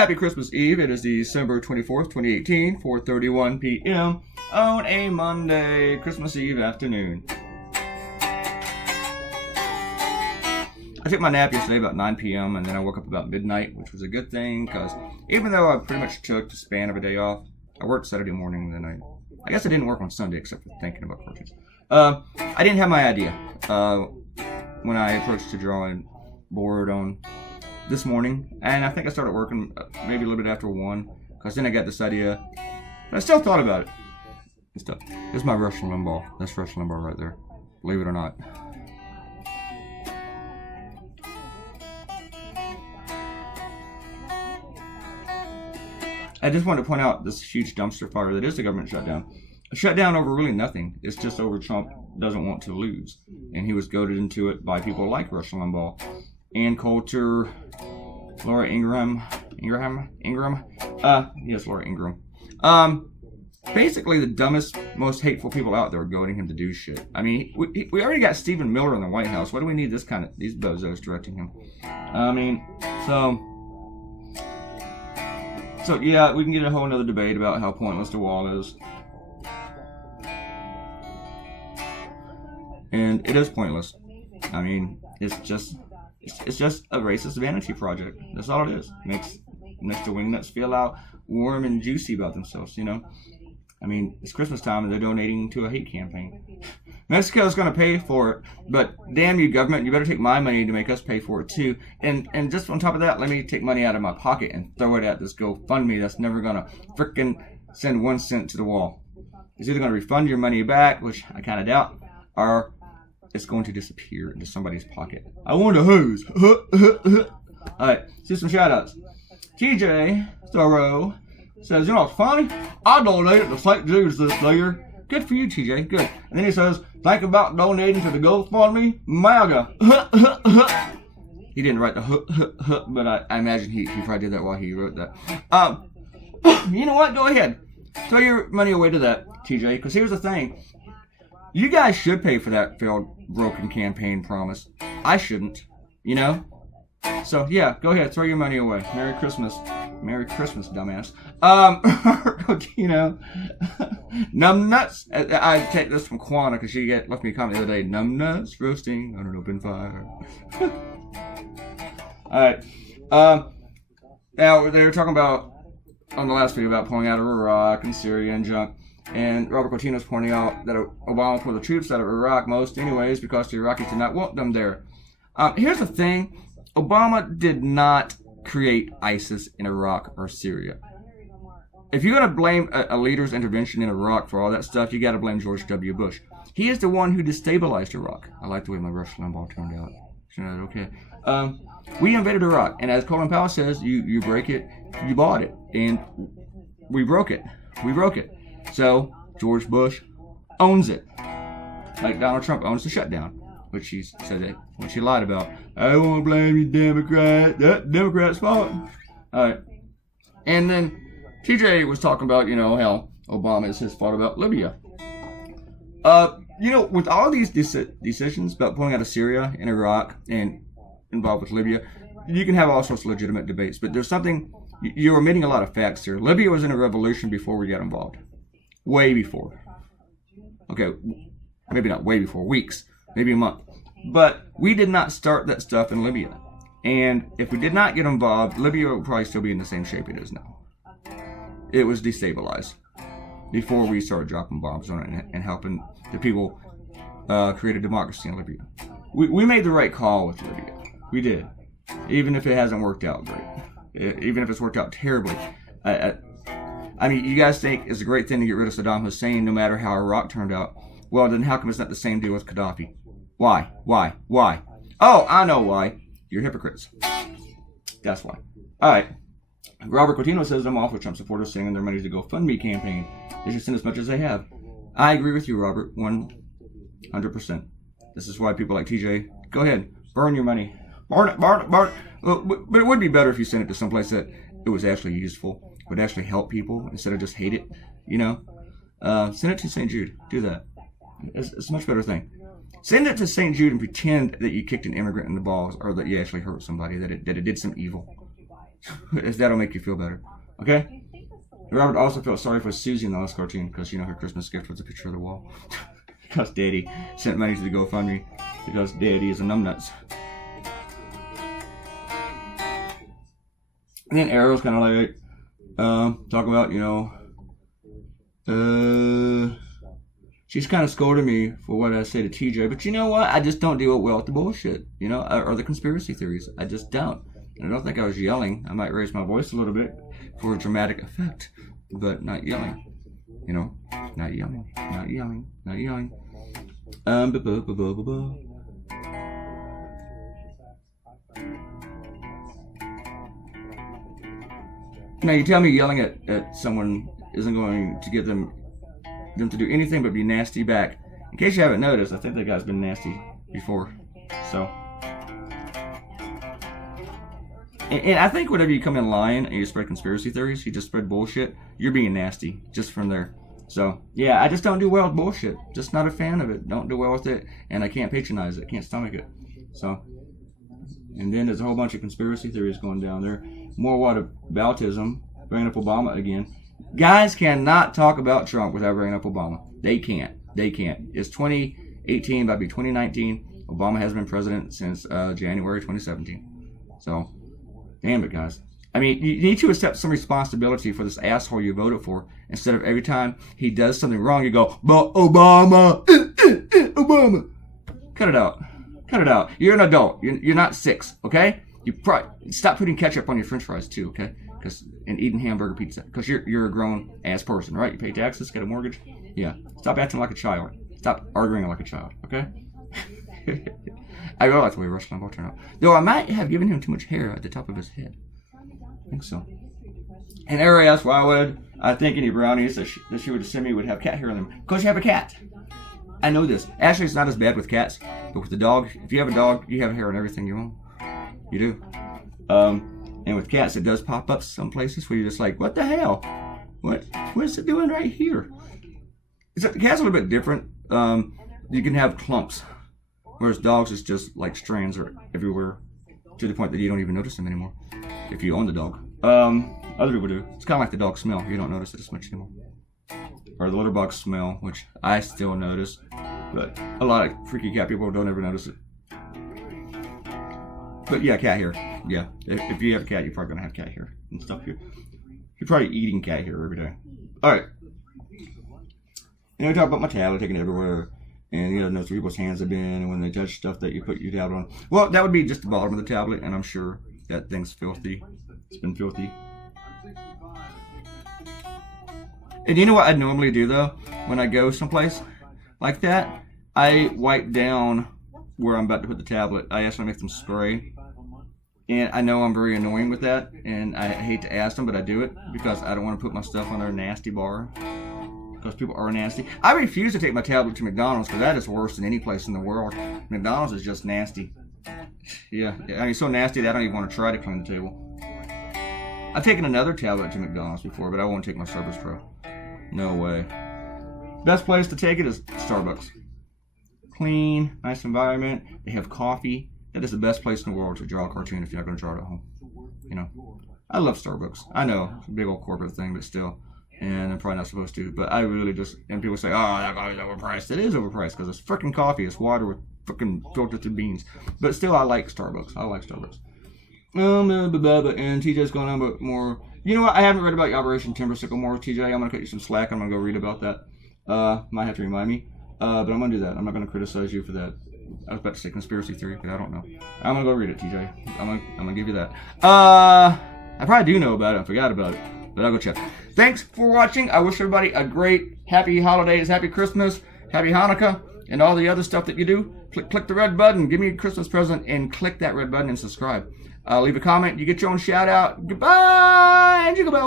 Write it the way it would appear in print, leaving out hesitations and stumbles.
Happy Christmas Eve. It is December 24th, 2018, 4:31 p.m. on a Monday, Christmas Eve afternoon. I took my nap yesterday about 9 p.m. and then I woke up about midnight, which was a good thing because even though I pretty much took the span of a day off, I worked Saturday morning and then I guess I didn't work on Sunday except for thinking about purchase. I didn't have my idea when I approached the drawing board on this morning, and I think I started working maybe a little bit after 1 because then I got this idea, but I still thought about it. This is my Rush Limbaugh. That's Rush Limbaugh right there, believe it or not. I just wanted to point out this huge dumpster fire that is the government shutdown. A shutdown over really nothing. It's just over Trump doesn't want to lose. And he was goaded into it by people like Rush Limbaugh, Ann Coulter, Laura Ingraham. Yes, Laura Ingraham. Basically the dumbest, most hateful people out there are goading him to do shit. I mean, we already got Stephen Miller in the White House. Why do we need these bozos directing him? I mean, So yeah, we can get a whole nother debate about how pointless the wall is. And it is pointless. I mean, it's just a racist vanity project. That's all it is. Makes the wingnuts feel out warm and juicy about themselves, you know? I mean, it's Christmas time and they're donating to a hate campaign. Mexico's going to pay for it, but damn you, government, you better take my money to make us pay for it too. And just on top of that, let me take money out of my pocket and throw it at this GoFundMe that's never going to frickin' send 1 cent to the wall. It's either going to refund your money back, which I kind of doubt, or it's going to disappear into somebody's pocket. I want a hose. Alright, see some shout outs. TJ Thoreau says, you know what's funny? I donated to St. Jude's this year. Good for you, TJ. Good. And then he says, think about donating to the GoFundMe MAGA. He didn't write the but I imagine he probably did that while he wrote that. You know what? Go ahead. Throw your money away to that, TJ, because here's the thing. You guys should pay for that failed, broken campaign promise. I shouldn't, you know? So, yeah, go ahead. Throw your money away. Merry Christmas. Merry Christmas, dumbass. You know, numbnuts. I take this from Kwana because she left me a comment the other day. Numbnuts roasting on an open fire. Alright. Now, they were talking about, on the last video, about pulling out of Iraq and Syria and junk. And Robert Coutinho's pointing out that Obama pulled the troops out of Iraq most anyways because the Iraqis did not want them there. Here's the thing. Obama did not create ISIS in Iraq or Syria. If you're going to blame a leader's intervention in Iraq for all that stuff, you got to blame George W. Bush. He is the one who destabilized Iraq. I like the way my Rush Limbaugh turned out. Okay. We invaded Iraq, and as Colin Powell says, you break it, you bought it, and we broke it. We broke it. So, George Bush owns it. Like Donald Trump owns the shutdown, which he said that, which he lied about. I won't blame you, Democrat. That Democrat's fault. Alright. And then TJ was talking about, you know, how Obama is his fault about Libya. You know, with all these decisions about pulling out of Syria and Iraq and involved with Libya, you can have all sorts of legitimate debates, but there's something, you're omitting a lot of facts here. Libya was in a revolution before we got involved. Way before. Okay, maybe not way before, weeks, maybe a month. But we did not start that stuff in Libya. And if we did not get involved, Libya would probably still be in the same shape it is now. It was destabilized before we started dropping bombs on it and helping the people create a democracy in Libya. We made the right call with Libya. We did. Even if it hasn't worked out great. Even if it's worked out terribly. I mean, you guys think it's a great thing to get rid of Saddam Hussein no matter how Iraq turned out. Well, then how come it's not the same deal with Gaddafi? Why? Oh, I know why. You're hypocrites. That's why. Alright. Robert Coutinho says I'm off with Trump supporters sending their money to GoFundMe campaign. They should send as much as they have. I agree with you, Robert. 100%. This is why people like TJ, go ahead. Burn your money. Burn it. But it would be better if you sent it to someplace that it was actually useful, would actually help people instead of just hate it, you know? Send it to St. Jude. Do that. It's a much better thing. Send it to St. Jude and pretend that you kicked an immigrant in the balls or that you actually hurt somebody, that it did some evil. If that'll make you feel better. Okay? Robert also felt sorry for Susie in the last cartoon because, her Christmas gift was a picture of the wall. Because Daddy sent money to the GoFundMe because Daddy is a numbnuts. And then Arrow's kind of like, talk about, she's kind of scolding me for what I say to TJ, but you know what? I just don't deal well with the bullshit, or the conspiracy theories. I just don't. And I don't think I was yelling. I might raise my voice a little bit for a dramatic effect, but not yelling. Not yelling, not yelling, not yelling. Now you tell me yelling at someone isn't going to get them to do anything but be nasty back. In case you haven't noticed, I think that guy's been nasty before. So, and I think whenever you come in lying and you spread conspiracy theories, you just spread bullshit, you're being nasty just from there. So, yeah, I just don't do well with bullshit. Just not a fan of it. Don't do well with it, and I can't patronize it. Can't stomach it. So, and then there's a whole bunch of conspiracy theories going down there. More whataboutism, bringing up Obama again. Guys cannot talk about Trump without bringing up Obama. They can't. It's 2018, about to be 2019. Obama has been president since January 2017. So, damn it, guys. I mean, you need to accept some responsibility for this asshole you voted for, instead of every time he does something wrong, you go, but Obama, Obama. Cut it out. Cut it out. You're an adult. You're not 6, okay? You stop putting ketchup on your French fries too, okay? And eating hamburger pizza, because you're a grown ass person, right? You pay taxes, get a mortgage. Yeah. Stop acting like a child. Stop arguing like a child, okay? I really like the way Rush Limbaugh turned out. Though I might have given him too much hair at the top of his head. I think so. And everybody asked why I think any brownies that she would send me would have cat hair in them. Because you have a cat. I know this. Actually, it's not as bad with cats, but with the dog, if you have a dog, you have hair on everything you own. You do. And with cats, it does pop up some places where you're just like, what the hell? What is it doing right here? The cat's a little bit different. You can have clumps, whereas dogs is just like strands are everywhere, to the point that you don't even notice them anymore if you own the dog. Other people do. It's kind of like the dog smell. You don't notice it as much anymore. Or the litter box smell, which I still notice, but a lot of freaky cat people don't ever notice it. But yeah, cat hair. Yeah, if you have a cat, you're probably gonna have cat hair and stuff here. You're probably eating cat hair every day. All right. We talk about my tablet taking it everywhere, and knows where people's hands have been, and when they touch stuff that you put your tablet on. Well, that would be just the bottom of the tablet, and I'm sure that thing's filthy. It's been filthy. And you know what I normally do though? When I go someplace like that, I wipe down where I'm about to put the tablet. I actually make them spray. And I know I'm very annoying with that, and I hate to ask them, but I do it because I don't want to put my stuff on their nasty bar. Because people are nasty. I refuse to take my tablet to McDonald's because that is worse than any place in the world. McDonald's is just nasty. Yeah, I mean, so nasty that I don't even want to try to clean the table. I've taken another tablet to McDonald's before, but I won't take my Starbucks Pro. No way. Best place to take it is Starbucks. Clean, nice environment. They have coffee. That is the best place in the world to draw a cartoon if you're not going to draw it at home. I love Starbucks. I know, it's a big old corporate thing, but still. And I'm probably not supposed to, but I really just, and people say, oh, that coffee's overpriced. It is overpriced because it's freaking coffee. It's water with freaking filtered through beans. But still, I like Starbucks. And TJ's going on about more. You know what? I haven't read about Operation Timber Sycamore, TJ. I'm going to cut you some slack. I'm going to go read about that. Might have to remind me. But I'm going to do that. I'm not going to criticize you for that. I was about to say conspiracy theory, but I don't know. I'm going to go read it, TJ. I'm going to give you that. I probably do know about it. I forgot about it. But I'll go check. Thanks for watching. I wish everybody a great, happy holidays, happy Christmas, happy Hanukkah, and all the other stuff that you do. Click the red button. Give me a Christmas present and click that red button and subscribe. Leave a comment. You get your own shout out. Goodbye. And jingle bells.